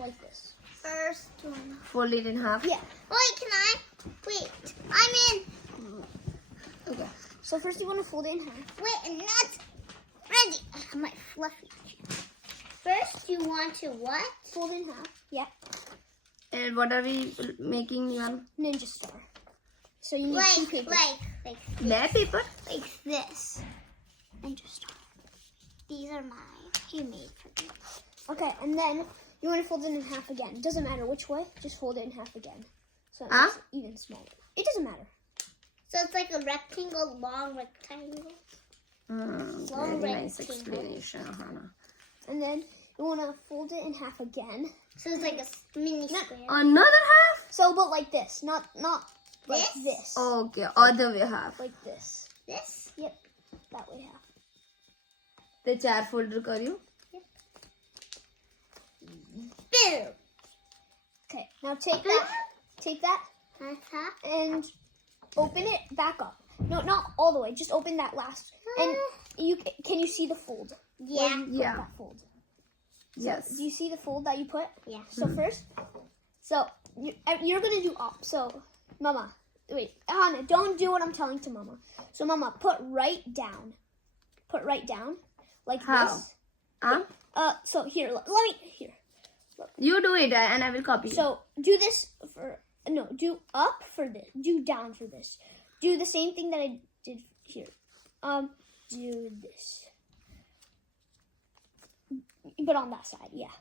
like this. First one. Fold it in half. Yeah. Wait, can I? Wait, I'm in. Okay. So first you want to fold it in half. Wait, I'm not ready. I have my fluffy. First, you want to what? Fold in half. Yeah. And what are we making, Nivan? Ninja star. So you need two Like, papers. like Bare paper? like this. Ninja star. These are mine. Handmade for me. Okay, and then you want to fold it in half again. It doesn't matter which way. Just fold it in half again. So it Huh? makes it even smaller. It doesn't matter. So it's like a rectangle, long rectangle. Very nice explanation, Hannah. And then you want to fold it in half again. So it's like a mini square. Another half? So, but like this, not like This? this. Okay, other way half. Like this. This? Yep, that way half. The चार folder करियो. Boom. Okay, now take that and open it back up. No, not all the way. Just open that last. And can you see the fold? Yeah. Where you put Yeah. That fold. Yes. Do you see the fold that you put? Yeah. So first, you're gonna do up. So, Mama, wait, Hannah, don't do what I'm telling to Mama. So, Mama, put right down. Put right down, like How? this. Huh? So here, let me here. You do it and I will copy. So do this do up for this. Do down for this. Do the same thing that I did here. Do this. But on that side, yeah.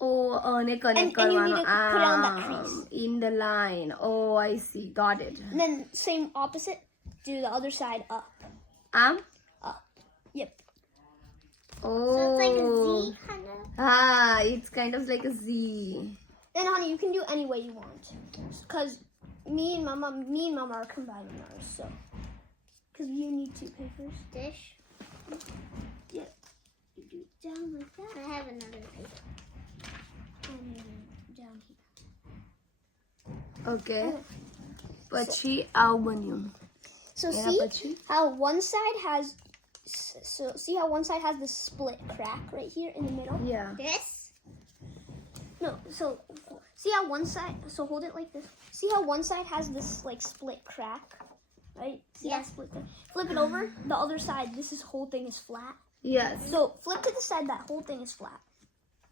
Oh, ne connect And you need to karwano. put it on that crease. In the line. Oh, I see. Got it. And then same opposite. Do the other side up. Up? Yep. Oh. So it's like a Z kind of. Ah, it's kind of like a Z. Then, honey, you can do any way you want. Cause me and Mama are combining ours. So, cause you need two papers. Dish. Yep. You do it down like that. I have another paper. And then down here. Okay. Pachi આવું બન્યું. So એના see પછી? how one side has this split crack right here in the middle? Yeah. This? No, so see how one side, so hold it like this. See how one side has this like split crack? Right? See Yeah. that split thing? Flip it over, the other side, this whole thing is flat. Yes. So flip to the side, that whole thing is flat.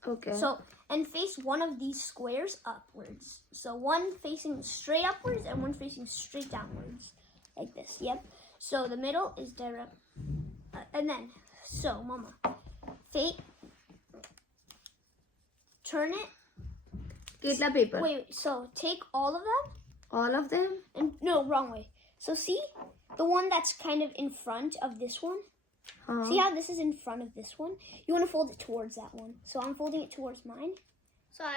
Okay. So, and face one of these squares upwards. So one facing straight upwards and one facing straight downwards. Like this, yep. So the middle is direct. And then, so Mama, turn it. કેટલા paper? Wait, so take all of them. All of them? And no, wrong way. So see the one that's kind of in front of this one? Huh. See how this is in front of this one? You want to fold it towards that one. So I'm folding it towards mine. So I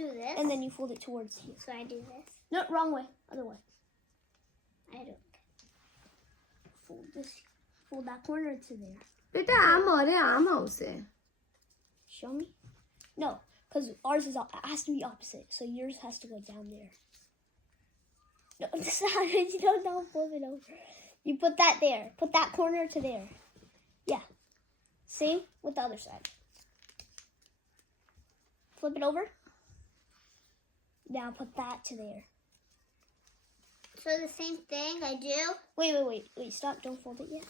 do this. And then you fold it towards here. So I do this. No, wrong way. Other way. I don't. Fold this. Fold that corner to there. બેટા આમ અરે આમ આવશે. Show me. No, because ours has to be opposite. So yours has to go down there. No, you don't flip it over. You put that there. Put that corner to there. Yeah. See? With the other side. Flip it over. Now put that to there. So the same thing I do. Wait. Stop. Don't fold it yet.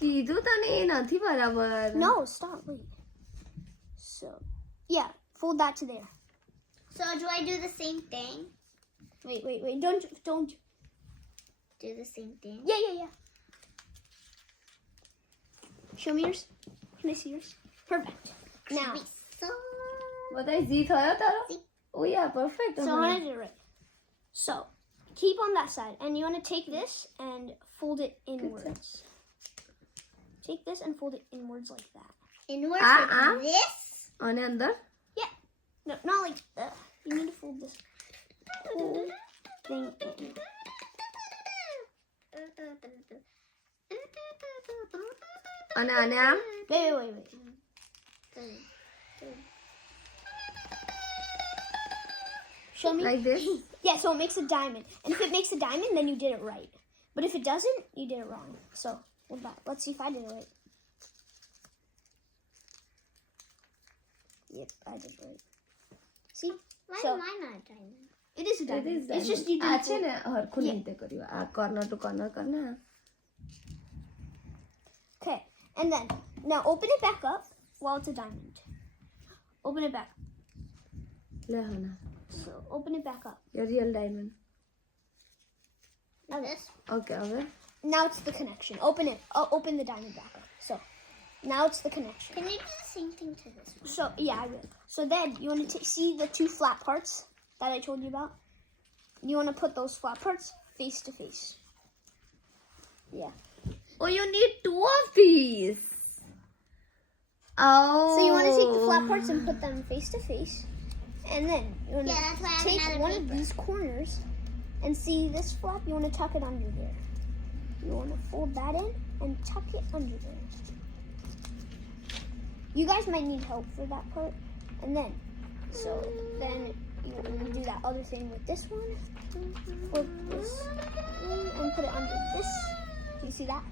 કીધું તને એ નથી બરાબર. No, stop. Wait. So, yeah. Fold that to there. So do I do the same thing? Wait. Don't. Do the same thing. Yeah. Show me yours. Can I see yours? Perfect. Now, So બધાય Z થયો તારો? Oh yeah, perfect. so I want to do it right. So, keep on that side. And you want to take this and fold it inwards. Take this and fold it inwards like that. inwards like this. અને અંદર? No, not like that. You need to fold this whole thing in. અને આને આમ? Wait. Show me. Like this? Yeah, so it makes a diamond. And if it makes a diamond, then you did it right. But if it doesn't, you did it wrong. So, let's see if I did it right. Yep, I did it right. See? Why So- am I not a diamond? It is a It diamond. is It's just diamond. you अच्छे didn't. ने हर खुल नहीं करियो corner to corner करना Okay, and then now open it back up while it's a diamond. Open it back. ले होना So open it back up. your real diamond Now this. okay अब Now it's the connection. Open it. Open the diamond back up. So now it's the connection. Can you do the same thing to this one? So yeah, I will. So then you want to see the two flat parts that I told you about. You want to put those flat parts face to face. Yeah. oh you need two of these oh So you want to take the flat parts and put them face to face, and then you want Yeah, that's why I to have take another one of paper. these corners and see this flap. You want to tuck it under there. You want to fold that in and tuck it under there. You guys might need help for that part, and then then you want to do that other thing with this one. Flip this and put it under this. Do you see that?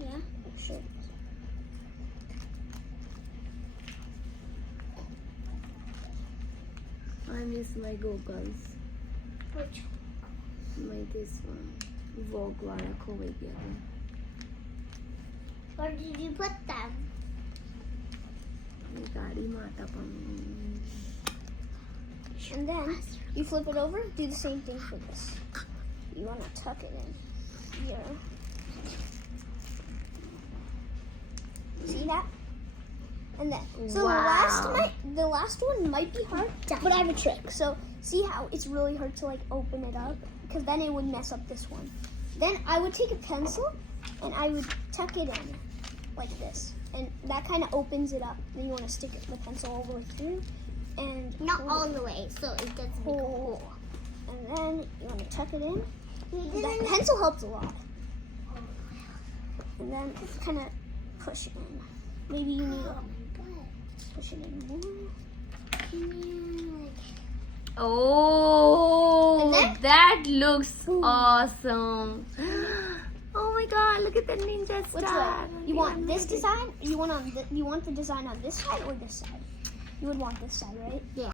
Yeah. Sure. I miss my goggles Which my this one Vogue वाला खो गया था Where did you put them? ये गाड़ी में आता पण And then you flip it over, do the same thing for this. You want to tuck it in here. See that? And then, so Wow. the last one might be hard, but I have a trick. So see how it's really hard to like open it up, because then it would mess up this one. Then I would take a pencil and I would tuck it in like this, and that kind of opens it up. Then you want to stick the pencil all the way through, and Not hold all it. the way, so it doesn't make a Hole. hole. And then you want to tuck it in. You That didn't pencil helps a lot. And then kind of push it in. Maybe you need to push it in more. oh And then- that looks awesome oh my god look at the ninja Which star way? You want this design? You want the design on this side or this side? You would want this side, right? Yeah.